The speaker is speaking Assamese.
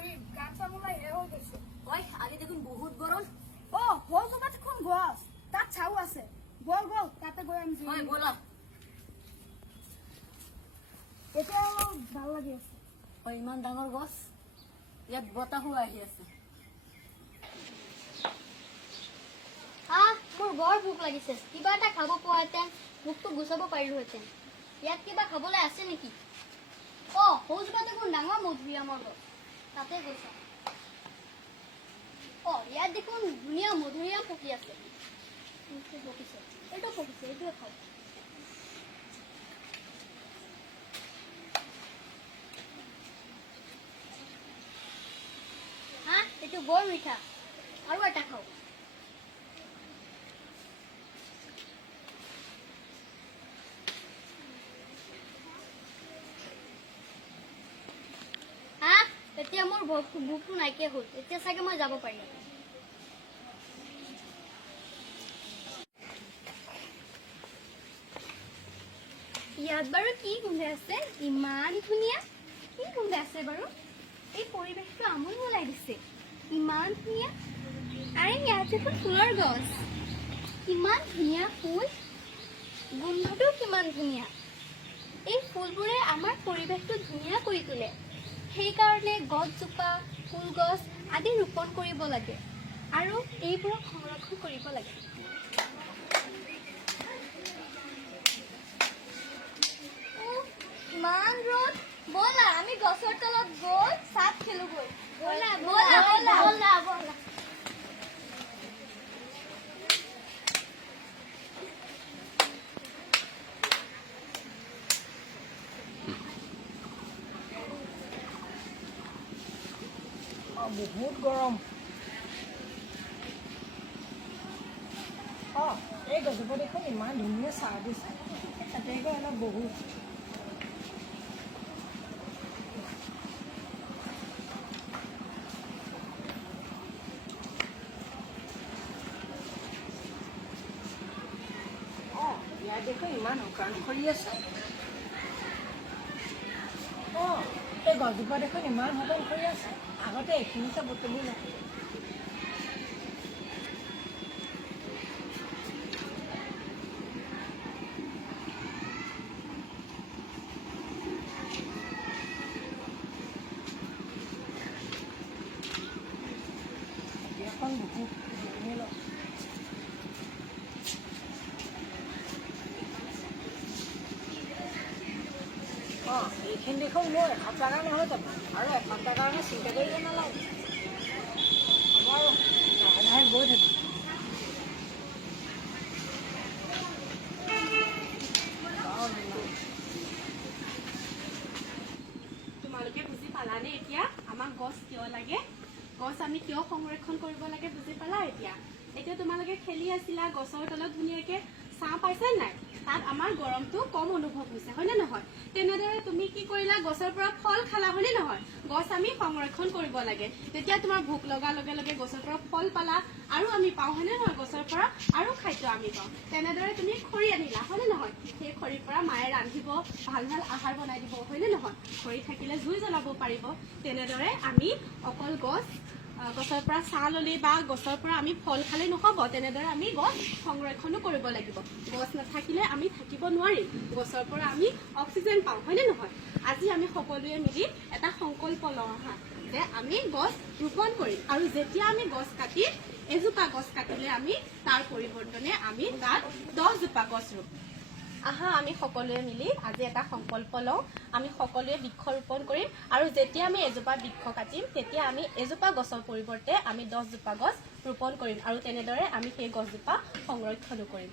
কৰিম গান চান ওলাই হে হৈ গৈছে ঐ আজি দেখোন বহুত গৰম হ'ল জোপাত কোন গছ তাত চাও আছে বল বল তাতে গৈ আমি হয় ব'লা এতিয়া ভাল লাগি আছে ঐ ইমান ডাঙৰ গছ ইয়াত বতাহো আহি আছে মোৰ বৰ ভোক লাগিছে কিবা এটা খাব পোৱাহেঁতেন ভোকটো গুচাব পাৰিলোহেঁতেন ইয়াত কিবা খাবলৈ আছে নেকি সৌজোপা দেখোন ডাঙৰ মধুৰিআমৰ গছ তাতে গৈছা ইয়াত দেখোন ধুনীয়া মধুৰিআম পকি আছে পকিছে এইটো পকিছে এইটোৱে খাওঁ এইটো বৰ মিঠা আৰু এটা খাওঁ এতিয়া মোৰ ভোকটো নাইকিয়া হ'ল এতিয়া চাগে মই যাব পাৰিম ইয়াত বাৰু কি গোন্ধ আছে ইমান ধুনীয়া কি গোন্ধ আছে বাৰু এই পৰিৱেশটো আমোল ওলাই দিছে ইমান ধুনীয়া আৰে ইয়াত দেখোন ফুলৰ গছ কিমান ধুনীয়া ফুল গোন্ধটো কিমান ধুনীয়া এই ফুলবোৰে আমাৰ পৰিৱেশটো ধুনীয়া কৰি তোলে সেইকাৰণে গছজোপা ফুলগছ আদি ৰোপণ কৰিব লাগে আৰু এইবোৰক সংৰক্ষণ কৰিব লাগে ইমান ৰ'দ ব'লা আমি গছৰ তলত গৈ চাট খেলোগৈ ব'লা ব'লা ব'লা ব'লা ব'লা বহুত গৰম এই গছজোপা দেখোন ইমান ধুনীয়া চাহ দিছে তাতে গৈ অলপ বহুত ইয়াত দেখোন ইমান শুকান খৰি আছে এই গছজোপা দেখোন ইমান শুকান খৰি আছে আগতে এইখিনিতে বুটলি নাই এখন বহুত এইখিনি দেখোন মোৰ এসপ্তাহ কাৰণে হৈ যাব আৰু এসপ্তাহ কাৰণে চিন্তা কৰিব নালাগে হ'ব আৰু লাহে লাহে গৈ থাকিম তোমালোকে বুজি পালানে এতিয়া আমাক গছ কিয় লাগে গছ আমি কিয় সংৰক্ষণ কৰিব লাগে বুজি পালা এতিয়া তোমালোকে খেলি আছিলা গছৰ তলত ধুনীয়াকে ছাঁ পাইছা নাই তাত আমাৰ গৰমটো কম অনুভৱ হৈছে হয়নে নহয় তেনেদৰে তুমি কি কৰিলা গছৰ পৰা ফল খালা হয়নে নহয় গছ আমি সংৰক্ষণ কৰিব লাগে তেতিয়া তোমাৰ ভোক লগাৰ লগে লগে গছৰ পৰা ফল পালা আৰু আমি পাওঁ হয়নে নহয় গছৰ পৰা আৰু খাদ্য আমি পাওঁ তেনেদৰে তুমি খৰি আনিলা হয়নে নহয় সেই খৰিৰ পৰা মায়ে ৰান্ধিব ভাল ভাল আহাৰ বনাই দিব হয়নে নহয় খৰি থাকিলে জুই জ্বলাব পাৰিব তেনেদৰে আমি অকল গছৰ পৰা ছাঁ ল'লে বা গছৰ পৰা আমি ফল খালে নহ'ব তেনেদৰে আমি গছ সংৰক্ষণো কৰিব লাগিব গছ নাথাকিলে আমি থাকিব নোৱাৰিম গছৰ পৰা আমি অক্সিজেন পাওঁ হয়নে নহয় আজি আমি সকলোৱে মিলি এটা সংকল্প লওঁ যে আমি গছ ৰোপণ কৰিম আৰু যেতিয়া আমি গছ কাটি এজোপা গছ কাটিলে আমি তাৰ পৰিৱৰ্তনে আমি তাত 10 জোপা গছ ৰুম আমি সকলোৱে মিলি আজি এটা সংকল্প লওঁ আমি সকলোৱে বৃক্ষ ৰোপণ কৰিম আৰু যেতিয়া আমি এজোপা বৃক্ষ কাটিম তেতিয়া আমি এজোপা গছৰ পৰিৱৰ্তে আমি 10 জোপা গছ ৰোপণ কৰিম আৰু তেনেদৰে আমি সেই গছজোপা সংৰক্ষণো কৰিম